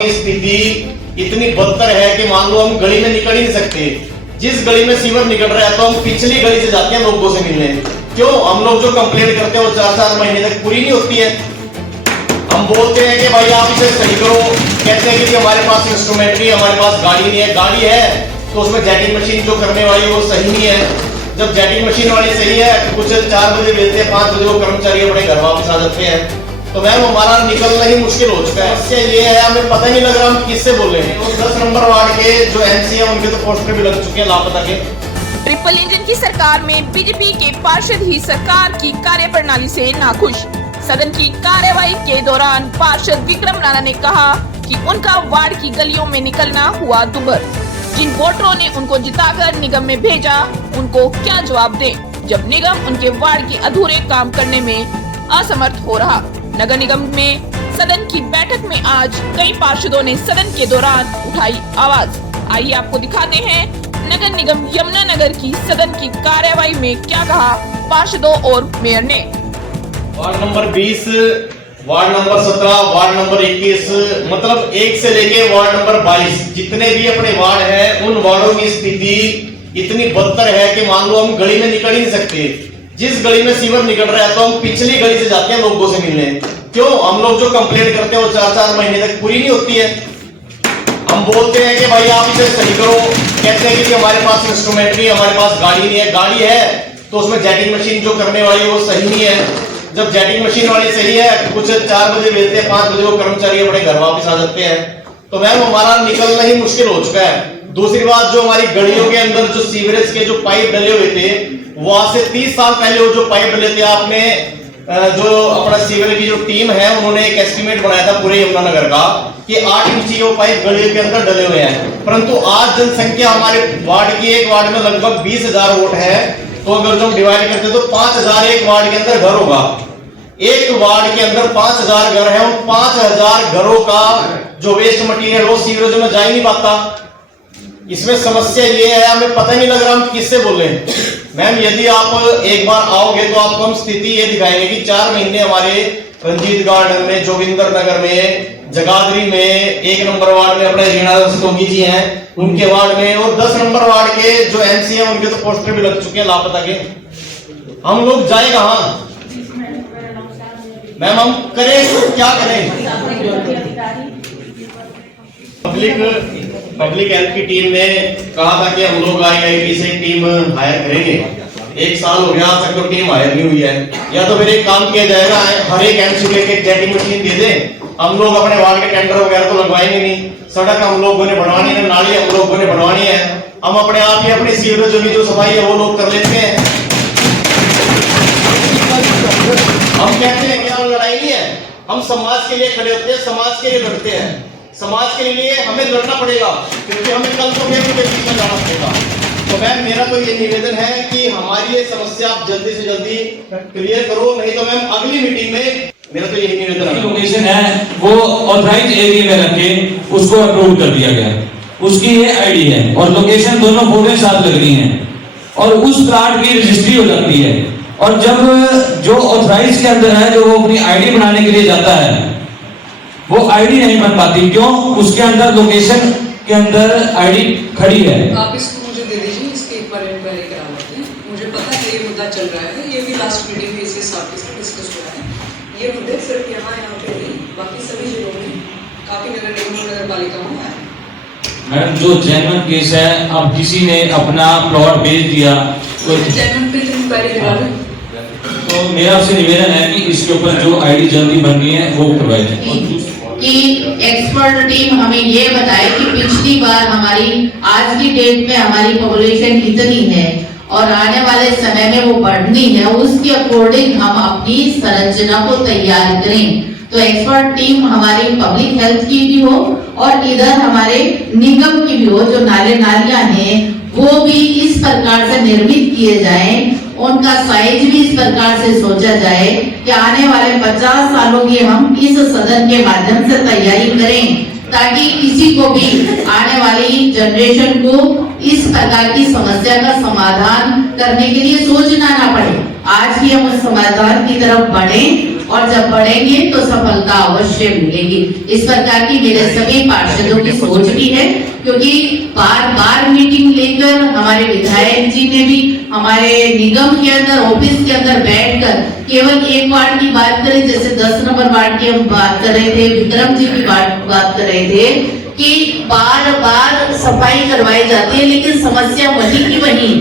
स्थिति इतनी बदतर है कि मान लो हम गली में निकल ही नहीं सकते। जिस गली में सीवर निकल रहा है तो हम पिछली गली से जाते हैं लोगों से मिलने। क्यों? हम लोग जो कंप्लेंट करते हैं वो 4-4 महीने तक पूरी नहीं होती है। हम बोलते हैं कि भाई आप इसे सही करो, कहते हैं कि हमारे पास इंस्ट्रूमेंट्री, हमारे पास गाड़ी नहीं है। गाड़ी है तो उसमें जेटिंग मशीन जो करने वाली वो सही नहीं है। जब जेटिंग मशीन वाली सही है तो कुछ 4 बजे भेजते हैं, 5 बजे वो कर्मचारी अपने घर वापस आ जाते हैं। तो मैम हमारा निकलना ही मुश्किल हो चुका है। इससे ये है हमें पता ही नहीं लग रहा हम किससे बोल रहे हैं। 10 नंबर वार्ड के जो एमसी है उनके तो पोस्टर भी लग चुके हैं लापता के। ट्रिपल इंजन की सरकार में बीजेपी के पार्षद ही सरकार की कार्यप्रणाली से नाखुश। सदन की कार्यवाही के दौरान पार्षद विक्रम राणा ने कहा कि उनका वार्ड की गलियों में निकलना हुआ दुभर। जिन वोटरों ने उनको जिताकर निगम में भेजा उनको क्या जवाब दें जब निगम उनके वार्ड के अधूरे काम करने में असमर्थ हो रहा। नगर निगम में सदन की बैठक में आज कई पार्षदों ने सदन के दौरान उठाई आवाज। आइए आपको दिखाते हैं नगर निगम यमुनानगर की सदन की कार्यवाही में क्या कहा पार्षदों और मेयर ने। Ward number 20, ward number 17, ward number 21, मतलब 1 से लेके वार्ड नंबर 22 जितने भी अपने वार्ड है उन वार्डों की स्थिति इतनी बदतर है कि मान लो हम गली में निकल ही नहीं सकते। जिस गली में सीवर निकल रहा है तो हम पिछली गली से जाते हैं लोगों से मिलने। क्यों? हम लोग जो कंप्लेंट करते हैं वो 4-4 महीने तक पूरी नहीं होती है। हम बोलते हैं कि भाई आप इसे सही करो, कहते हैं कि हमारे पास इंस्ट्रूमेंट्री, हमारे पास गाड़ी नहीं है। गाड़ी है तो उसमें जेटिंग मशीन जो करने वाली वो सही नहीं है। जब जेटिंग मशीन वाली सही है कुछ 4 बजे भेजते हैं, 5 बजे वो कर्मचारी अपने घर वापस आ जाते हैं। तो मैम हमारा निकलना ही मुश्किल हो चुका है। दूसरी बात, जो हमारी गलियों के अंदर जो सीवरेज के जो पाइप डले हुए थे वो आज से 30 साल पहले वो जो पाइप डले थे, आपने जो अपना सीवरेज की जो टीम है उन्होंने एक एस्टिमेट बनाया था पूरे यमुनानगर का कि 8 इंच के वो पाइप गलियों के अंदर डले हुए हैं। परंतु आज जनसंख्या हमारे वार्ड की, एक वार्ड में लगभग 20,000 वोट है। तो अगर जो हम डिवाइड करते तो 5,000 एक वार्ड के अंदर घर होगा। एक वार्ड के अंदर 5,000 घर है। उन 5,000 घरों का जो वेस्ट मटीरियल वो सीवरेज में जा ही नहीं पाता। इसमें समस्या ये है हमें पता ही नहीं लग रहा हम किससे बोल रहे हैं। मैम यदि आप एक बार आओगे तो आपको हम स्थिति ये दिखाएंगे कि 4 महीने हमारे रंजीत गार्डन में, जोगिंदर नगर में, जगाधरी में, 1 नंबर वार्ड में अपने रीना संतोखी जी हैं उनके वार्ड में, और 10 नंबर वार्ड के जो एमसी हैं उनके तो पोस्टर भी लग चुके हैं लापता के। हम लोग जाए कहाँ? मैम हम करें तो क्या करें? पब्लिक हेल्थ की टीम ने कहा था कि हम लोग IIT से टीम हायर करेंगे। 1 साल हो गया आज तक तो टीम हायर नहीं हुई है। या तो फिर एक काम किया जाएगा, हर एक एमसी के एक जेटिंग मशीन दे दें। हम लोग अपने वार्ड के टेंडर वगैरह तो लगवाएंगे नहीं। सड़क हम लोगों ने बनवानी है, नाली हम लोगों ने बनवानी है। हम अपने आप ही अपनी सीवरेज की जो सफाई है वो लोग कर लेते हैं। हम कहते हैं कि लड़ाई नहीं है, हम समाज के लिए खड़े होते हैं, समाज के लिए लड़ते हैं। समाज के लिए हमें लड़ना पड़ेगा क्योंकि हमें कल को फिर उनके बीच में जाना पड़ेगा। तो मैम मेरा तो ये निवेदन है कि हमारी ये समस्या आप जल्दी से जल्दी क्लियर करो, नहीं तो मैम अगली मीटिंग में मेरा तो यही निवेदन है। लोकेशन है वो ऑथराइज एरिया में रख के उसको अप्रूव कर दिया गया, उसकी ये आईडी है और लोकेशन दोनों फोटो साथ लग रही हैं और उस प्लाट की रजिस्ट्री हो जाती है। और जब जो ऑथराइज के अंदर है, जो वो अपनी आईडी बनाने के लिए जाता है, वो आईडी नहीं बन पाती। क्यों? उसके अंदर लोकेशन के अंदर आईडी खड़ी है। आप इसको मुझे दे दीजिए, इसके एक बार इंक्वायरी करा लेते हैं। मुझे पता है ये मुद्दा चल रहा है, ये भी लास्ट मीटिंग में इसी हिसाब के साथ डिस्कस हो रहा है। ये मुद्दे सिर्फ यहाँ पे नहीं, बाकी सभी जिलों में, काफी नगर निगमों, नगर पालिकाओं में है। मैडम जो जेन्युइन केस है, अब किसी ने अपना प्लॉट बेच दिया तो जेन्युइन पे इंक्वायरी करा लें। तो मेरा आपसे निवेदन है कि इसके ऊपर जो आईडी जल्दी बननी है वो करवाई जाए। कि एक्सपर्ट टीम हमें ये बताए कि पिछली बार हमारी आज की डेट में हमारी पॉपुलेशन कितनी है और आने वाले समय में वो बढ़नी है, उसके अकॉर्डिंग हम अपनी संरचना को तैयार करें। तो एक्सपर्ट टीम हमारी पब्लिक हेल्थ की भी हो और इधर हमारे निगम की भी हो। जो नाले नालियां हैं वो भी इस प्रकार से निर्मित किए जाएं, उनका साइज भी इस प्रकार से सोचा जाए कि आने वाले 50 सालों की हम इस सदन के माध्यम से तैयारी करें ताकि किसी को भी आने वाली जनरेशन को इस प्रकार की समस्या का समाधान करने के लिए सोचना ना पड़े। आज ही हम उस समाधान की तरफ बढ़ें और जब बढ़ेंगे तो सफलता अवश्य मिलेगी। इस प्रकार की मेरे सभी पार्षदों की सोच भी है, क्योंकि बार बार मीटिंग लेकर हमारे विधायक जी ने भी हमारे निगम के अंदर, ऑफिस के अंदर बैठकर केवल एक वार्ड की बात करें, जैसे 10 नंबर वार्ड की हम बात कर रहे थे, विक्रम जी की बात कर रहे थे कि बार बार सफाई करवाई जाती है, लेकिन समस्या वही की वही।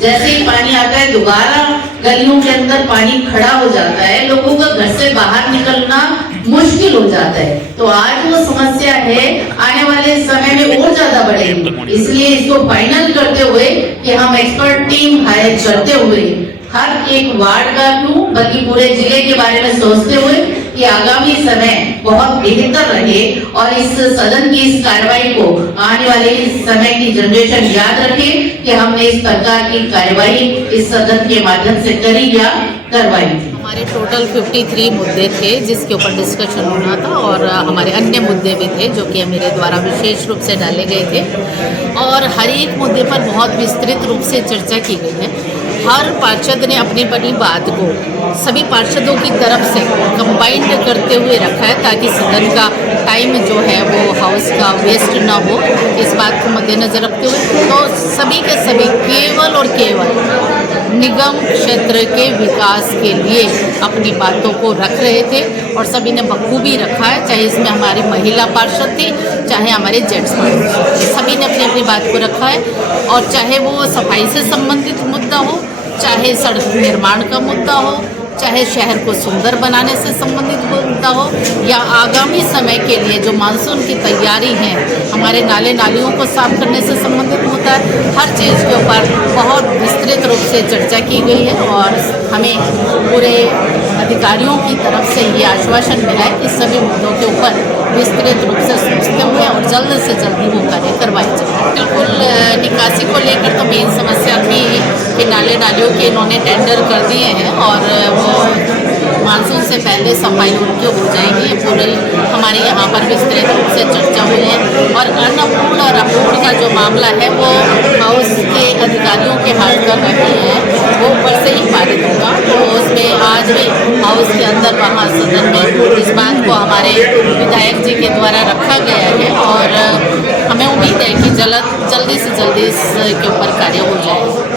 जैसे ही पानी आता है दोबारा गलियों के अंदर पानी खड़ा हो जाता है, लोगों का घर से बाहर निकलना मुश्किल हो जाता है। तो आज वो समस्या है, आने वाले समय में और ज्यादा बढ़ेगी। इसलिए इसको फाइनल करते हुए कि हम एक्सपर्ट टीम हायर करते हुए हर एक वार्ड का क्यों बल्कि पूरे जिले के बारे में सोचते हुए कि आगामी समय बहुत बेहतर रहे और इस सदन की इस कार्रवाई को आने वाले इस समय की जनरेशन याद रखे कि हमने इस प्रकार की कार्रवाई इस सदन के माध्यम से करी या करवाई। हमारे टोटल 53 मुद्दे थे जिसके ऊपर डिस्कशन होना था, और हमारे अन्य मुद्दे भी थे जो कि मेरे द्वारा विशेष रूप से डाले गए थे, और हर एक मुद्दे पर बहुत विस्तृत रूप से चर्चा की गई है। हर पार्षद ने अपनी अपनी बात को सभी पार्षदों की तरफ से कंबाइंड करते हुए रखा है, ताकि सदन का टाइम जो है वो हाउस का वेस्ट ना हो। इस बात को मद्देनजर रखते हुए तो सभी के सभी केवल और केवल निगम क्षेत्र के विकास के लिए अपनी बातों को रख रहे थे, और सभी ने बखूबी रखा है, चाहे इसमें हमारी महिला पार्षद थी, चाहे हमारे जेंट्स पार्षद, सभी ने अपनी अपनी बात को रखा है। और चाहे वो सफाई से संबंधित मुद्दा हो, चाहे सड़क निर्माण का मुद्दा हो, चाहे शहर को सुंदर बनाने से संबंधित मुद्दा हो, या आगामी समय के लिए जो मानसून की तैयारी है, हमारे नाले नालियों को साफ करने से संबंधित मुद्दा है, हर चीज़ के ऊपर बहुत विस्तृत रूप से चर्चा की गई है। और हमें पूरे अधिकारियों की तरफ से ये आश्वासन मिला है कि सभी मुद्दों के ऊपर विस्तृत रूप से सोचते हुए और जल्द से जल्द वो कार्य करवाए जाए। बिल्कुल निकासी को लेकर तो मेन समस्या थी कि नाले नालियों के इन्होंने टेंडर कर दिए हैं, और वो मानसून से पहले सफाई उनकी हो जाएगी। पूरे हमारे यहाँ पर विस्तृत रूप से चर्चा हुई है, और अन्नपूर्ण और अपूर्ण का जो मामला है वो हाउस के अधिकारियों के हाथ का नहीं है, वो ऊपर से ही पारित होगा। तो उसमें आज भी हाउस के अंदर वहाँ सदन में इस बात को हमारे विधायक जी के द्वारा रखा गया है, और हमें उम्मीद है कि जल्दी से जल्दी इसके ऊपर कार्य हो जाए।